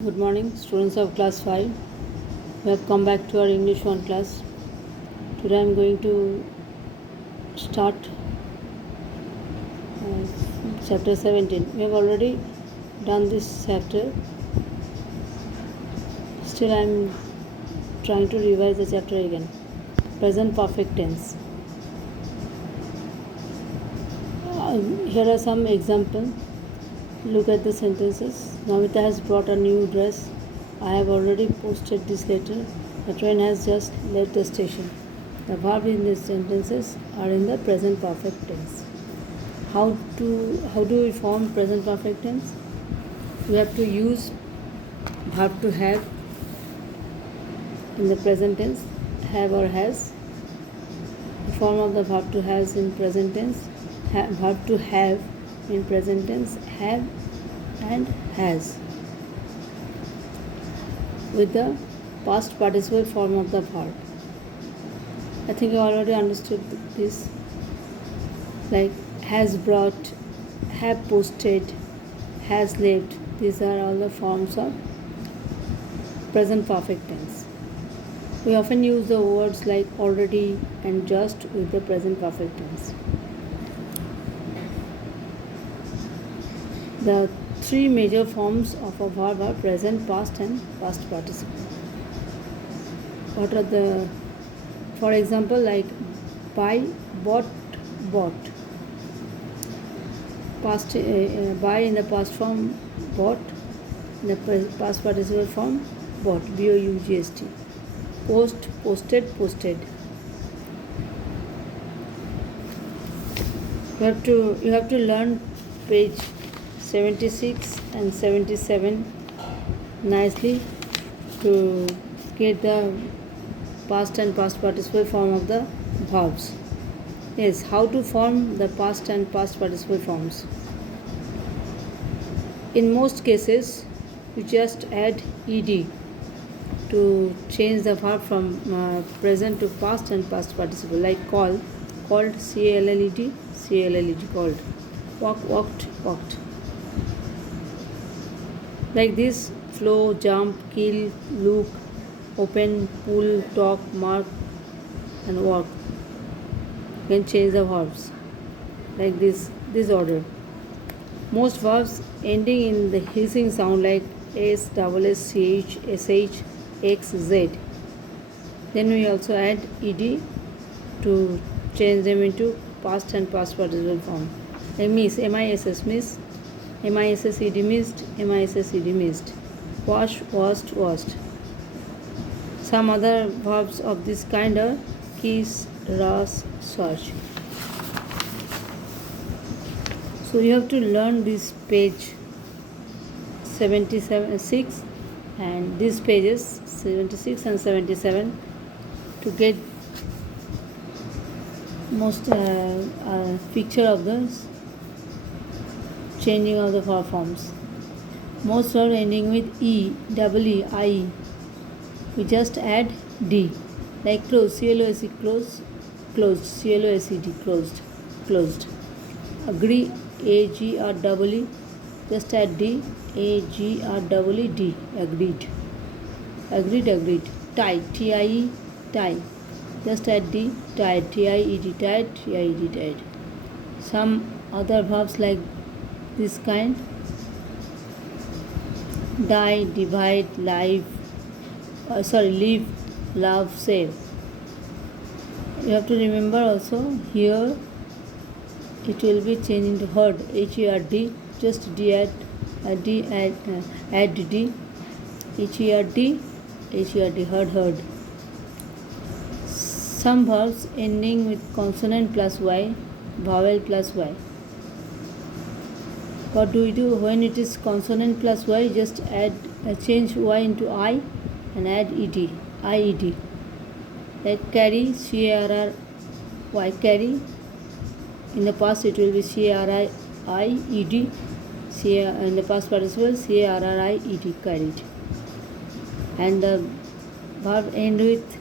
Good morning, students of class 5. We have come back to our English 1 class. Today I am going to start chapter 17. We have already done this chapter. Still I am trying to revise the chapter again. Present perfect tense. Here are some examples. Look at the sentences. Namita has brought a new dress. I have already posted this letter. The train has just left the station. The verbs in these sentences are in the present perfect tense. How do we form present perfect tense? We have to use verb to have in the present tense, have or has. The form of the verb to have in present tense, verb to have in present tense, have and has, with the past participle form of the verb. I think you already understood this, like has brought, have posted, has left. These are all the forms of present perfect tense. We often use the words like already and just with the present perfect tense. The three major forms of a verb are present, past and past participle. What are the, for example, like buy, bought. Past, buy in the past form, bought in the past participle form, bought, B-O-U-G-S-T. Post, posted. You have to learn page 76 and 77 nicely to get the past and past participle form of the verbs. Yes, how to form the past and past participle forms. In most cases, you just add ed to change the verb from present to past and past participle, like called, C-A-L-L-E-D, called. Walked. Like this, flow, jump, kill, look, open, pull, talk, mark and walk. You can change the verbs like this order. Most verbs ending in the hissing sound like S, S, CH, SH, X, Z. Then we also add ed to change them into past and past participle form. Like miss, M-I-S-S, miss, M-I-S-S-E-D, missed, M-I-S-S-E-D, missed. Wash, washed. Some other verbs of this kind are kiss, rush, search. So you have to learn this page 76 and these pages 76 and 77 to get most picture of the changing of the verb forms. Most are ending with E, I. We just add D, like close, C-L-O-S-E, closed, C-L-O-S-E-D, closed. Agree, A-G-R-E-E, just add D, A-G-R-E-E-D, agreed. Tie, T-I-E, tie, just add D, tied, T-I-E-D, tied. Some other verbs like this kind: die, divide, live, love, save. You have to remember also here it will be changed into herd, H-E-R-D, just D add D, H-E-R-D, herd. Some verbs ending with consonant plus Y, vowel plus Y. What do we do when it is consonant plus Y? Just change Y into I and add ed, IED. Like carry, C-A-R-R-Y, carry. In the past it will be C-A-R-I-I-E-D. In the past participle, C-A-R-R-I-E-D, carried. And the verb end with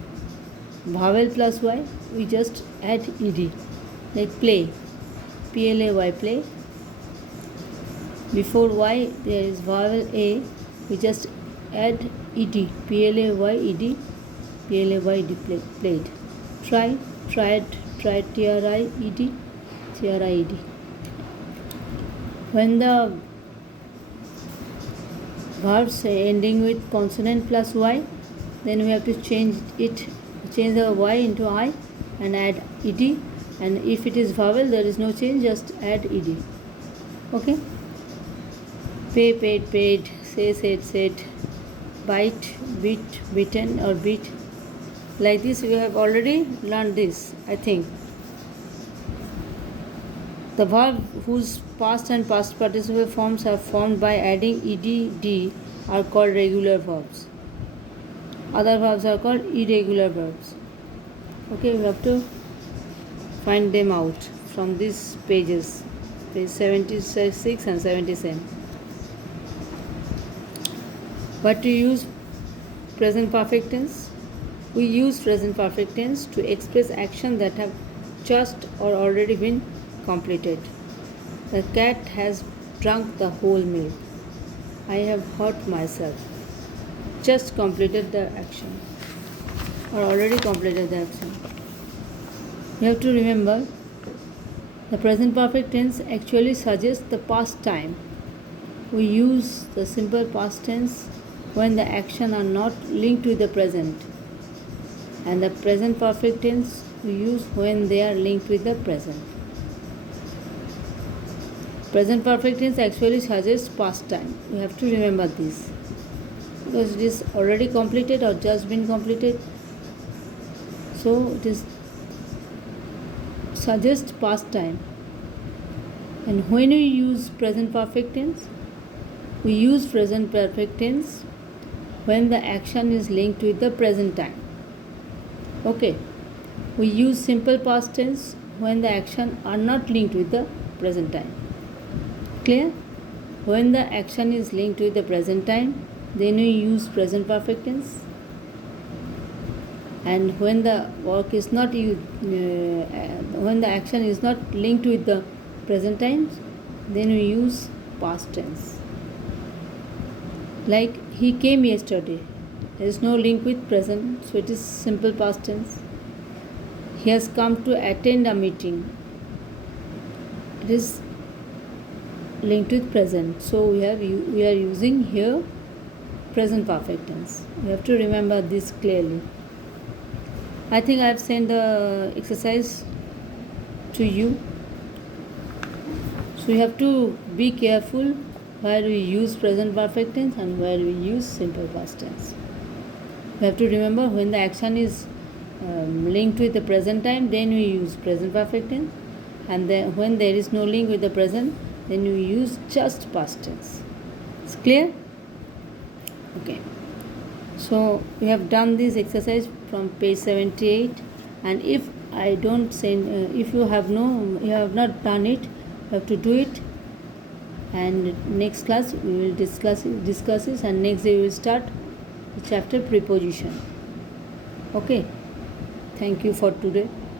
vowel plus Y, we just add ed. Like play, P-L-A-Y, play. Before Y there is vowel A, we just add ed, playd, playd, played. Try, tried, tried, tried. When the verbs ending with consonant plus y, then we have to change the y into I and add ed, and if it is vowel there is no change, just add ed. Okay. Pay, paid, paid. Say, said. Bite, bit, bitten or bit. Like this we have already learned this, I think. The verb whose past and past participle forms are formed by adding ed are called regular verbs. Other verbs are called irregular verbs. Okay, we have to find them out from these pages, page 76 and 77. But to use present perfect tense, we use present perfect tense to express actions that have just or already been completed. The cat has drunk the whole milk. I have hurt myself. Just completed the action or already completed the action. You have to remember the present perfect tense actually suggests the past time. We use the simple past tense when the action are not linked with the present, and the present perfect tense we use when they are linked with the present. Present perfect tense actually suggests past time. We have to remember this because it is already completed or just been completed, so it is suggests past time. And when we use present perfect tense, we use present perfect tense when the action is linked with the present time. Okay. We use simple past tense when the action are not linked with the present time. Clear? When the action is linked with the present time, then we use present perfect tense. And when the work is not when the action is not linked with the present tense, then we use past tense. Like he came yesterday. There is no link with present, so it is simple past tense. He has come to attend a meeting. It is linked with present, so we are using here present perfect tense. You have to remember this clearly. I think I have sent the exercise to you. So you have to be careful where we use present perfect tense and where we use simple past tense. You have to remember when the action is linked with the present time, then we use present perfect tense, and then when there is no link with the present, then we use just past tense. It's clear? Okay. So we have done this exercise from page 78, and if I don't send, if you have not done it, you have to do it. And next class we will discuss it, and next day we will start the chapter preposition. Okay. Thank you for today.